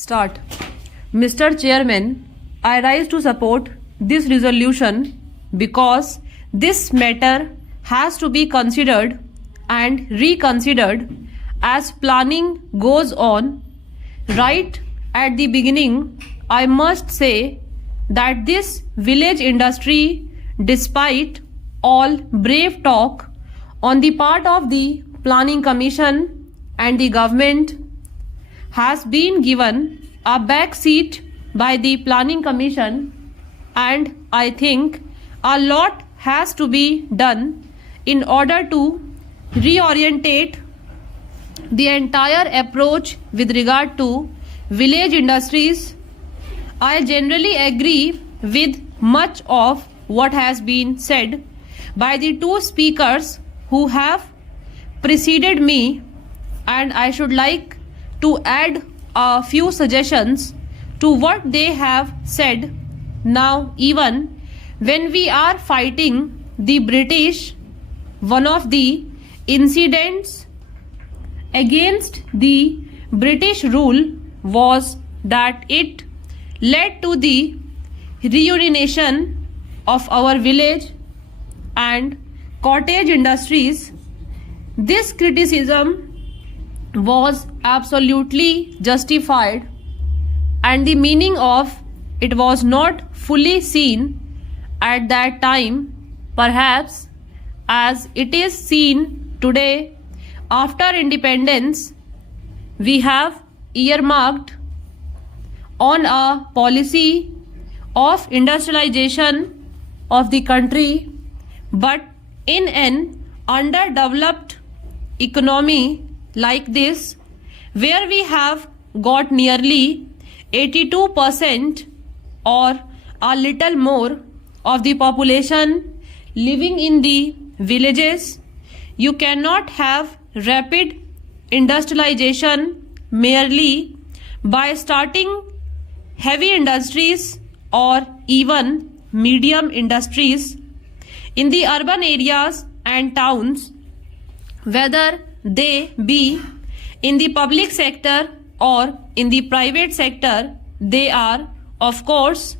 Start. Mr. Chairman, I rise to support this resolution because this matter has to be considered and reconsidered as planning goes on. Right at the beginning, I must say that this village industry, despite all brave talk on the part of the Planning Commission and the government, has been given a back seat by the Planning Commission, and I think a lot has to be done in order to reorientate the entire approach with regard to village industries. I generally agree with much of what has been said by the two speakers who have preceded me, and I should like to add a few suggestions to what they have said. Now, even when we are fighting the British, one of the incidents against the British rule was that it led to the reunification of our village and cottage industries. This criticism was absolutely justified, and the meaning of it was not fully seen at that time, perhaps as it is seen today. After independence, we have earmarked on a policy of industrialization of the country, but in an underdeveloped economy like this, where we have got nearly 82% or a little more of the population living in the villages, you cannot have rapid industrialization merely by starting heavy industries or even medium industries in the urban areas and towns, whether they be in the public sector or in the private sector. They are, of course,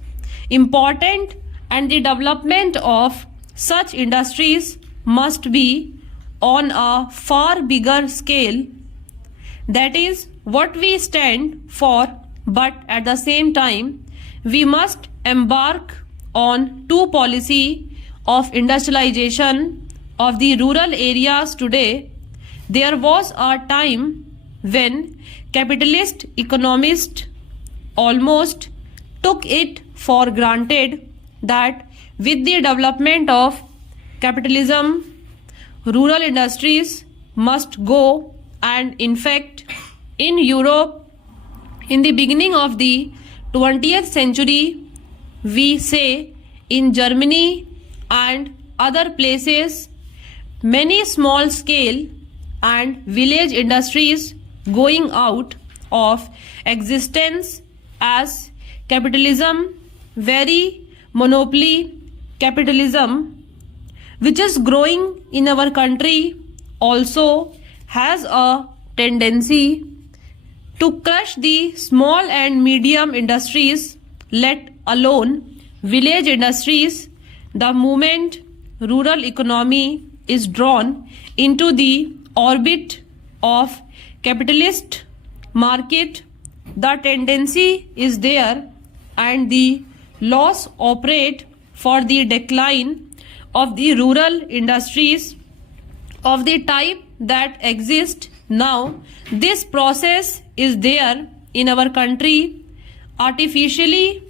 important, and the development of such industries must be on a far bigger scale. That is what we stand for, but at the same time, we must embark on two policy of industrialization of the rural areas today. There was a time when capitalist economists almost took it for granted that with the development of capitalism, rural industries must go, and in fact, in Europe, in the beginning of the 20th century, we say in Germany and other places, many small scale and village industries going out of existence as capitalism, very monopoly capitalism, which is growing in our country, also has a tendency to crush the small and medium industries, let alone village industries. The moment rural economy is drawn into the orbit of capitalist market, the tendency is there, and the laws operate for the decline of the rural industries of the type that exist now. This process is there in our country. Artificially,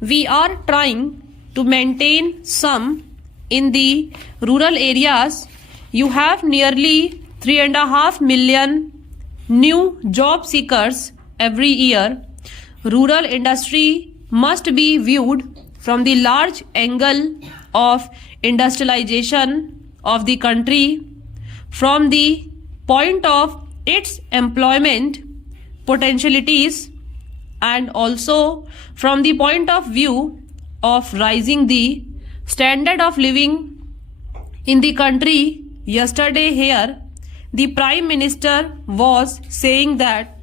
we are trying to maintain some in the rural areas. You have nearly 3.5 million new job seekers every year. Rural industry must be viewed from the large angle of industrialization of the country, from the point of its employment potentialities, and also from the point of view of rising the standard of living in the country. Yesterday here, the Prime Minister was saying that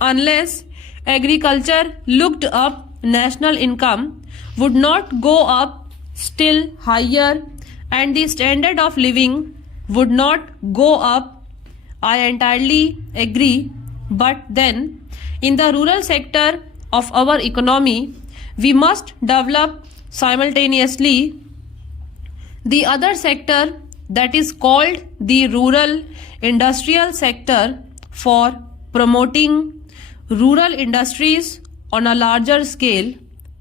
unless agriculture looked up, national income would not go up still higher and the standard of living would not go up. I entirely agree, but then in the rural sector of our economy, we must develop simultaneously the other sector, that is called the rural industrial sector, for promoting rural industries on a larger scale.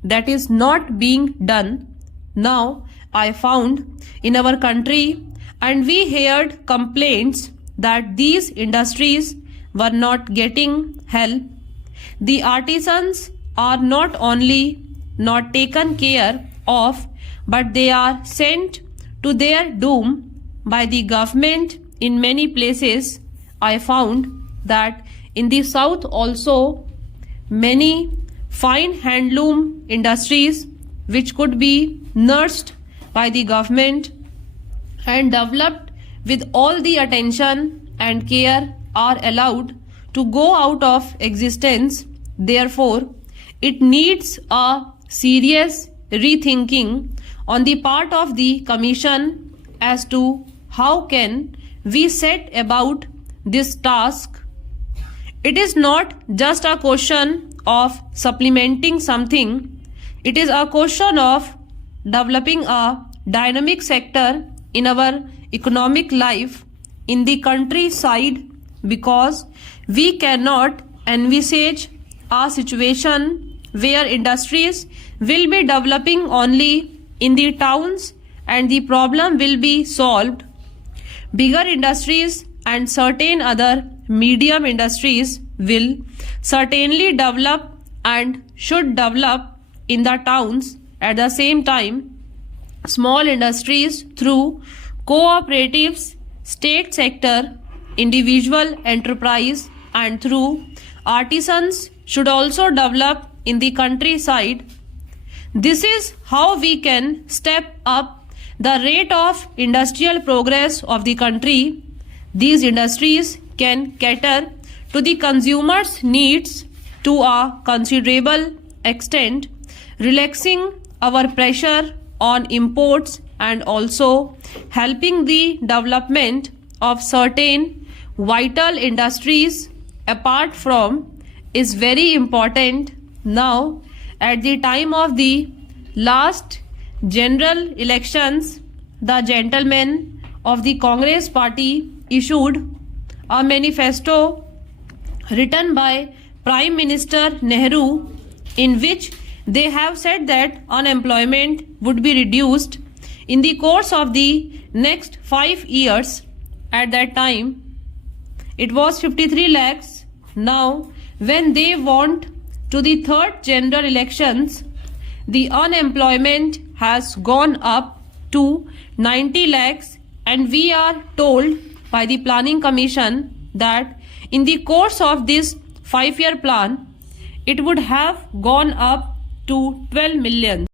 That is not being done. Now I found in our country, and we heard complaints that these industries were not getting help. The artisans are not only not taken care of, but they are sent to their doom by the government in many places. I found that in the south also many fine handloom industries which could be nursed by the government and developed with all the attention and care are allowed to go out of existence. Therefore, it needs a serious rethinking on the part of the Commission as to how can we set about this task. It is not just a question of supplementing something, it is a question of developing a dynamic sector in our economic life in the countryside, because we cannot envisage a situation where industries will be developing only in the towns and the problem will be solved. Bigger industries and certain other medium industries will certainly develop and should develop in the towns. At the same time, small industries through cooperatives, state sector, individual enterprise and through artisans should also develop in the countryside. This is how we can step up the rate of industrial progress of the country. These industries can cater to the consumers' needs to a considerable extent, relaxing our pressure on imports and also helping the development of certain vital industries apart from is very important. Now, at the time of the last general elections, the gentlemen of the Congress party issued a manifesto written by Prime Minister Nehru, in which they have said that unemployment would be reduced in the course of the next 5 years. At that time, it was 53 lakhs. Now, when they want to the third general elections, the unemployment has gone up to 90 lakhs, and we are told by the Planning Commission that in the course of this 5-year plan, it would have gone up to 12 million.